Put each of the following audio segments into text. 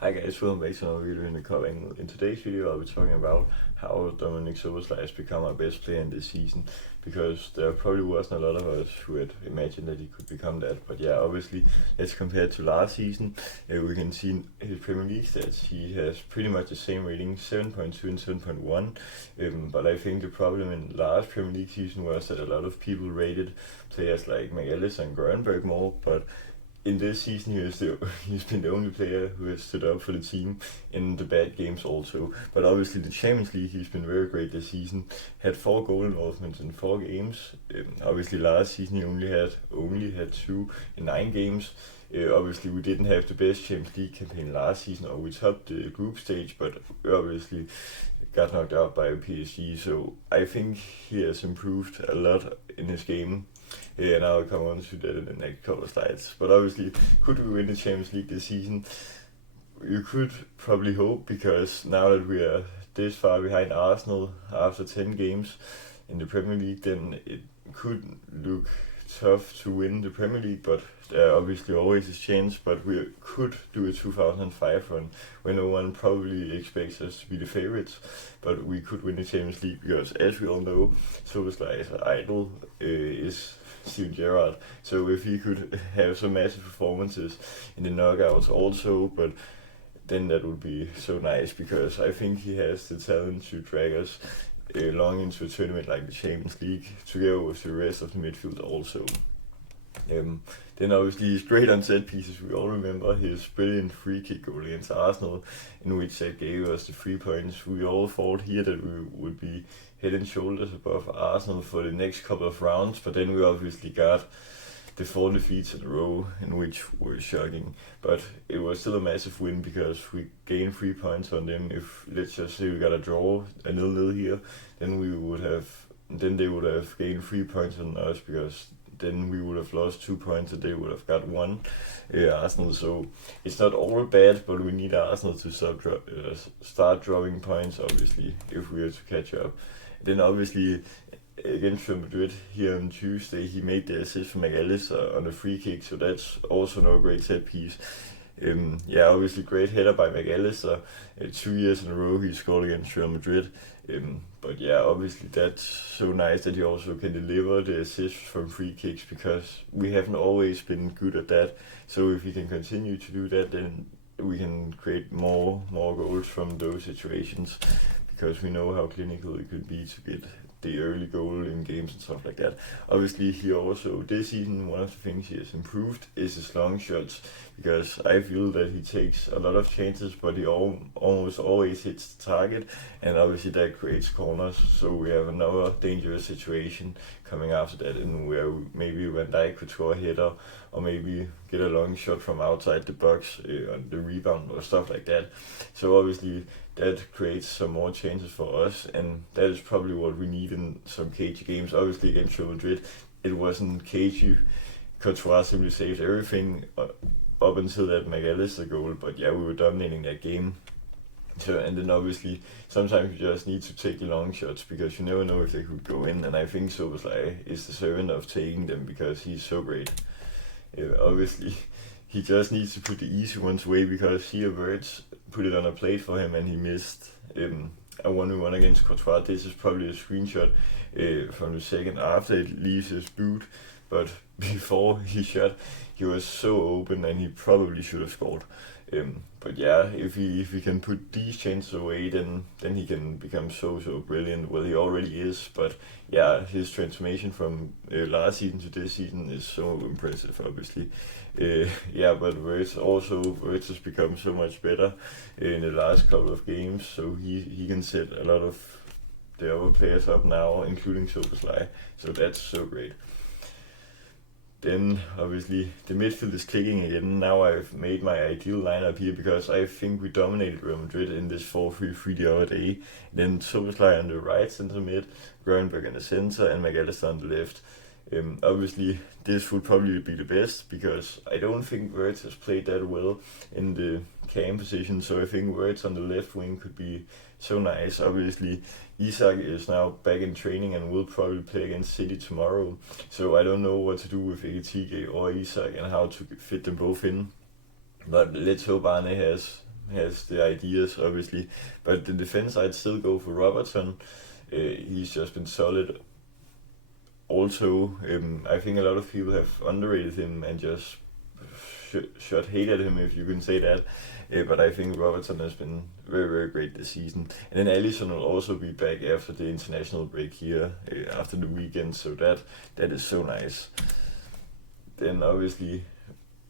Hi guys, welcome back to another video in the Cup angle. In today's video I'll be talking about how Szoboszlai has become our best player in this season, because there probably wasn't a lot of us who had imagined that he could become that. But yeah, obviously, let's compare it to last season. We can see his Premier League stats. He has pretty much the same rating, 7.2 and 7.1. But I think the problem in last Premier League season was that a lot of people rated players like McAllister and Grönberg more, but in this season, he's been the only player who has stood up for the team in the bad games also. But obviously, the Champions League, he's been very great this season. Had 4 goal involvements in 4 games. Obviously, last season he only had 2 in 9 games. Obviously, we didn't have the best Champions League campaign last season, or we topped the group stage, but obviously got knocked out by PSG. So I think he has improved a lot in his game. Yeah, and I'll come on to that in the next couple of slides. But obviously, could we win the Champions League this season? You could probably hope, because now that we are this far behind Arsenal after 10 games in the Premier League, then it could look tough to win the Premier League, but there obviously always is chance. But we could do a 2005 run when no one probably expects us to be the favourites, but we could win the Champions League, because as we all know, Szoboszlai's idol is Steven Gerrard. So if he could have some massive performances in the knockouts also, but then that would be so nice, because I think he has the talent to drag us long into a tournament like the Champions League, together with the rest of the midfield also. Then obviously he's great on set pieces. We all remember his brilliant free kick goal against Arsenal, in which that gave us the 3 points. We all thought here that we would be head and shoulders above Arsenal for the next couple of rounds, but then we obviously got the 4 defeats in a row, in which were shocking. But it was still a massive win, because we gained 3 points on them. If, let's just say, we got a draw, a 0-0 here, then they would have gained 3 points on us, because then we would have lost 2 points and they would have got 1, Arsenal. So it's not all bad, but we need Arsenal to start drawing points, obviously, if we are to catch up. Then obviously, against Real Madrid here on Tuesday, he made the assist for McAllister on a free kick, so that's also no great set piece. Obviously great header by McAllister. 2 years in a row he scored against Real Madrid. But yeah, obviously that's so nice that he also can deliver the assists from free kicks, because we haven't always been good at that. So if he can continue to do that, then we can create more goals from those situations, because we know how clinical it could be to get the early goal in games and stuff like that. Obviously, he also, this season, one of the things he has improved is his long shots, because I feel that he takes a lot of chances, but he almost always hits the target, and obviously that creates corners. So we have another dangerous situation coming after that, and where maybe Van Dijk could score a header, or maybe get a long shot from outside the box on the rebound or stuff like that. So obviously that creates some more chances for us, and that is probably what we need in some cagey games. Obviously against Real Madrid, it wasn't cagey. Courtois simply saved everything up until that McAllister goal, but yeah, we were dominating that game. So, and then obviously sometimes you just need to take the long shots, because you never know if they could go in, and I think Szoboszlai is the servant of taking them, because he's so great. Obviously he just needs to put the easy ones away, because here Wirtz put it on a plate for him and he missed a 1v1 against Courtois. This is probably a screenshot from the second after it leaves his boot, but before he shot, he was so open and he probably should have scored. But yeah, if he can put these chances away, then he can become so brilliant. Well, he already is, but yeah, his transformation from last season to this season is so impressive, obviously. But Wirtz has become so much better in the last couple of games, so he can set a lot of the other players up now, including Szoboszlai. So that's so great. Then obviously the midfield is clicking again. Now I've made my ideal lineup here, because I think we dominated Real Madrid in this 4-3-3 the other day. Then Szoboszlai on the right centre mid, Grönberg in the centre, and McAllister on the left. Obviously this would probably be the best, because I don't think Wirtz has played that well in the cam position, so I think Wirtz on the left wing could be so nice. Obviously Isak is now back in training and will probably play against City tomorrow, so I don't know what to do with Ekitike or Isak and how to fit them both in. But let's hope Arne has has the ideas, obviously, but the defense I'd still go for Robertson. He's just been solid. Also, I think a lot of people have underrated him and just shot hate at him, if you can say that. But I think Robertson has been very, very great this season. And then Alisson will also be back after the international break here, after the weekend, so that is so nice. Then obviously,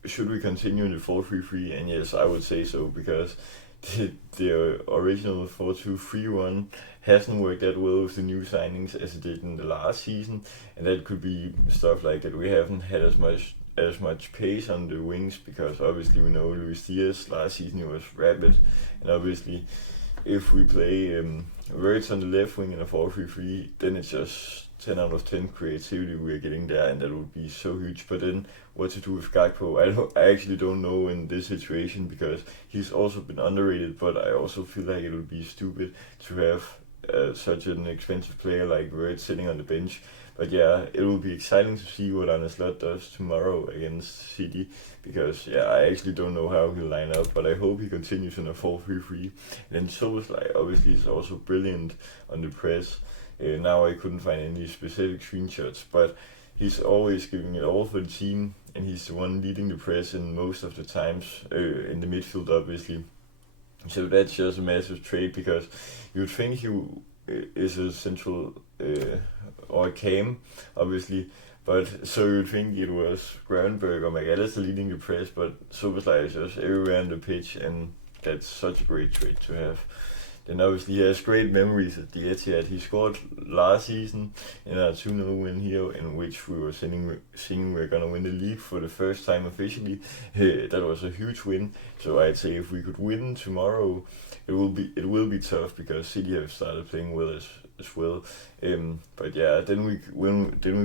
should we continue in the 4-3-3? And yes, I would say so, because the original 4-2-3-1 hasn't worked that well with the new signings as it did in the last season, and that could be stuff like that. We haven't had as much pace on the wings, because obviously we know Luis Diaz last season he was rapid, and obviously if we play Wirtz on the left wing in a 4-3-3, then it's just 10 out of 10 creativity we're getting there, and that would be so huge. But then what to do with Gakpo? I actually don't know in this situation, because he's also been underrated, but I also feel like it would be stupid to have such an expensive player like Wirtz sitting on the bench. But yeah, it will be exciting to see what Arne Slot does tomorrow against City, because yeah, I actually don't know how he'll line up, but I hope he continues in a 4-3-3. And then Szoboszlai obviously is also brilliant on the press. Now I couldn't find any specific screenshots, but he's always giving it all for the team, and he's the one leading the press in most of the times, in the midfield obviously. So that's just a massive trade, because you would think he is a central or a cam, obviously, but so you'd think it was Gravenberg or McAllister leading the press, but Szoboszlai is just everywhere on the pitch, and that's such a great trade to have. Then obviously he has great memories at the Etihad. He scored last season in a 2-0 win here, in which we were singing we're gonna win the league for the first time officially. That was a huge win. So I'd say if we could win tomorrow, it will be tough, because City have started playing well as well. But yeah, then we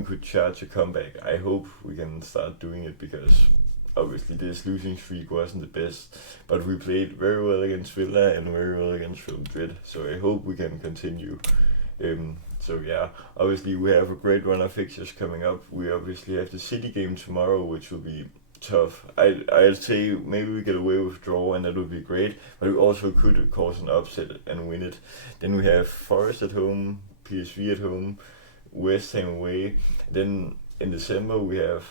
could charge a comeback. I hope we can start doing it, because obviously this losing streak wasn't the best, but we played very well against Villa and very well against Real Madrid, so I hope we can continue. So yeah, obviously we have a great run of fixtures coming up. We obviously have the City game tomorrow, which will be tough. I'd say maybe we get away with draw, and that would be great, but we also could cause an upset and win it. Then we have Forest at home, PSV at home, West Ham away. Then in December we have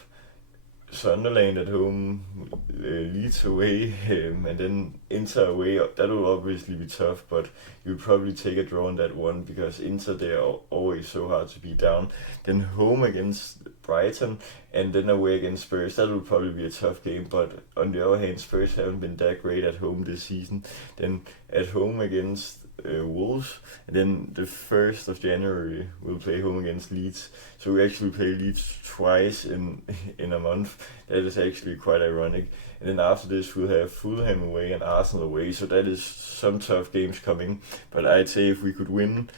Sunderland at home, Leeds away, and then Inter away. That will obviously be tough, but you'd probably take a draw on that one, because Inter, they are always so hard to beat down. Then home against Brighton, and then away against Spurs. That will probably be a tough game, but on the other hand, Spurs haven't been that great at home this season. Then at home against Wolves, and then the 1st of January we'll play home against Leeds. So we actually play Leeds twice in a month. That is actually quite ironic. And then after this we'll have Fulham away and Arsenal away. So that is some tough games coming. But I'd say if we could win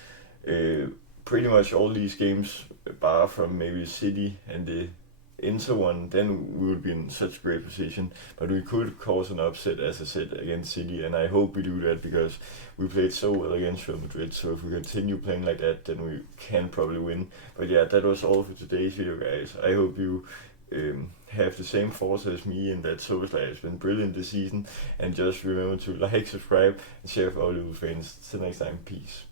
pretty much all these games, bar from maybe City and the Inter one, then we would be in such a great position. But we could cause an upset, as I said, against City, and I hope we do that, because we played so well against Real Madrid. So if we continue playing like that, then we can probably win. But yeah, that was all for today's video, guys. I hope you have the same thoughts as me, and that Szoboszlai has been brilliant this season. And just remember to like, subscribe, and share with all little fans. Till next time, peace.